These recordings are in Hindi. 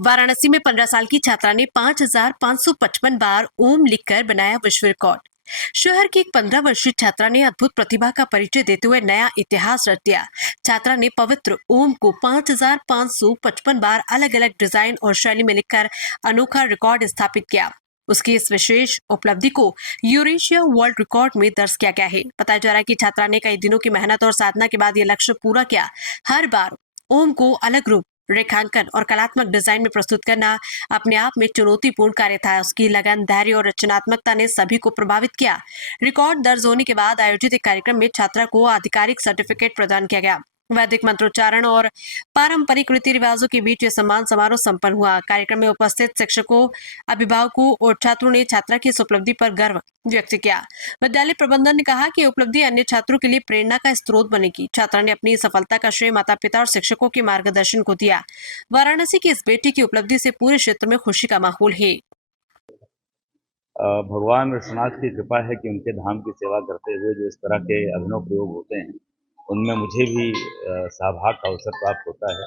वाराणसी में 15 साल की छात्रा ने 5,555 बार ओम लिखकर बनाया विश्व रिकॉर्ड। शहर की एक 15 वर्षीय छात्रा ने अद्भुत प्रतिभा का परिचय देते हुए नया इतिहास रच दिया। छात्रा ने पवित्र ओम को 5,555 बार अलग अलग डिजाइन और शैली में लिखकर अनोखा रिकॉर्ड स्थापित किया। उसकी इस विशेष उपलब्धि को यूरेशिया वर्ल्ड रिकॉर्ड में दर्ज किया गया है। बताया जा रहा है कि छात्रा ने कई दिनों की मेहनत और साधना के बाद यह लक्ष्य पूरा किया। हर बार ओम को अलग रूप, रेखांकन और कलात्मक डिजाइन में प्रस्तुत करना अपने आप में चुनौतीपूर्ण कार्य था। उसकी लगन, धैर्य और रचनात्मकता ने सभी को प्रभावित किया। रिकॉर्ड दर्ज होने के बाद आयोजित एक कार्यक्रम में छात्रा को आधिकारिक सर्टिफिकेट प्रदान किया गया। वैदिक मंत्रोच्चारण और पारंपरिक रीति रिवाजों के बीच यह सम्मान समारोह संपन्न हुआ। कार्यक्रम में उपस्थित शिक्षकों, अभिभावकों और छात्रों ने छात्रा की इस उपलब्धि पर गर्व व्यक्त किया। विद्यालय प्रबंधन ने कहा कि उपलब्धि अन्य छात्रों के लिए प्रेरणा का स्रोत बनेगी। छात्रा ने अपनी सफलता का श्रेय माता पिता और शिक्षकों के मार्गदर्शन को दिया। वाराणसी की इस बेटी की उपलब्धि से पूरे क्षेत्र में खुशी का माहौल है। भगवान विश्वनाथ की कृपा है कि उनके धाम की सेवा करते हुए जो इस तरह के अभिनव प्रयोग होते हैं उनमें मुझे भी सहभाग का अवसर प्राप्त होता है।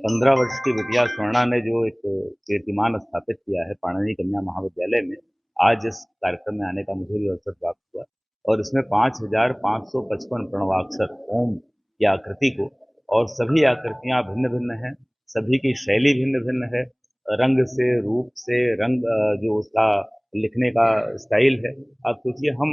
15 वर्ष की बिटिया स्वर्णा ने जो एक कीर्तिमान स्थापित किया है पाणिनि कन्या महाविद्यालय में, आज इस कार्यक्रम में आने का मुझे भी अवसर प्राप्त हुआ और इसमें 5,555 प्रणवाक्षर ओम की आकृति को, और सभी आकृतियां भिन्न भिन्न हैं, सभी की शैली भिन्न भिन्न है, रंग से, रूप से, रंग जो उसका लिखने का स्टाइल है। आप सोचिए, हम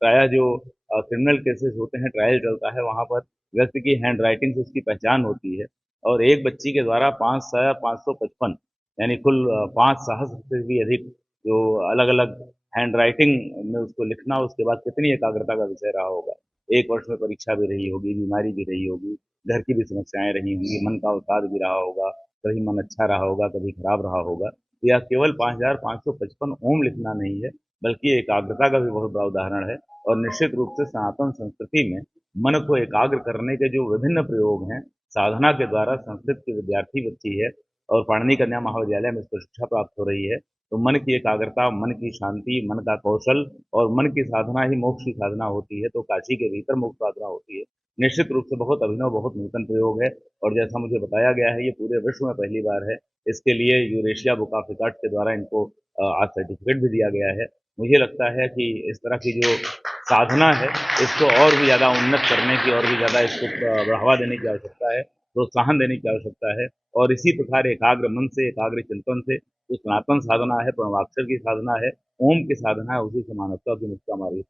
प्रायः जो क्रिमिनल केसेस होते हैं, ट्रायल चलता है, वहाँ पर व्यक्ति की हैंड राइटिंग से उसकी पहचान होती है और एक बच्ची के द्वारा 5,555 यानी कुल 5 सहस्त्र से भी अधिक जो अलग-अलग हैंड राइटिंग में उसको लिखना, उसके बाद कितनी एकाग्रता का विषय रहा होगा। 1 वर्ष में परीक्षा भी रही होगी, बीमारी भी रही होगी, घर की भी समस्याएँ रही होंगी, मन का अवसाद भी रहा होगा, कभी मन अच्छा रहा होगा, कभी खराब रहा होगा। तो यह केवल 5,555 ओम लिखना नहीं है, बल्कि एकाग्रता का भी बहुत बड़ा उदाहरण है और निश्चित रूप से सनातन संस्कृति में मन को एकाग्र करने के जो विभिन्न प्रयोग हैं, साधना के द्वारा संस्कृत की विद्यार्थी बच्ची है और पाणिनि कन्या महाविद्यालय में इसको शिक्षा प्राप्त हो रही है। तो मन की एकाग्रता, मन की शांति, मन का कौशल और मन की साधना ही मोक्ष की साधना होती है, तो काशी के भीतर मोक्ष साधना होती है। निश्चित रूप से बहुत अभिनव, बहुत नूतन प्रयोग है और जैसा मुझे बताया गया है, ये पूरे विश्व में पहली बार है। इसके लिए यूरेशिया बुक ऑफ रिकॉर्ड्स के द्वारा इनको आज सर्टिफिकेट भी दिया गया है। मुझे लगता है कि इस तरह की जो साधना है, इसको और भी ज़्यादा उन्नत करने की, और भी ज़्यादा इसको बढ़ावा देने की आवश्यकता है, प्रोत्साहन देने की आवश्यकता है और इसी प्रकार एकाग्र मन से, एकाग्र चिंतन से जो सनातन साधना है, प्रणवाक्षर की साधना है, ओम की साधना है, उसी से मानवता की मुक्ति हमारी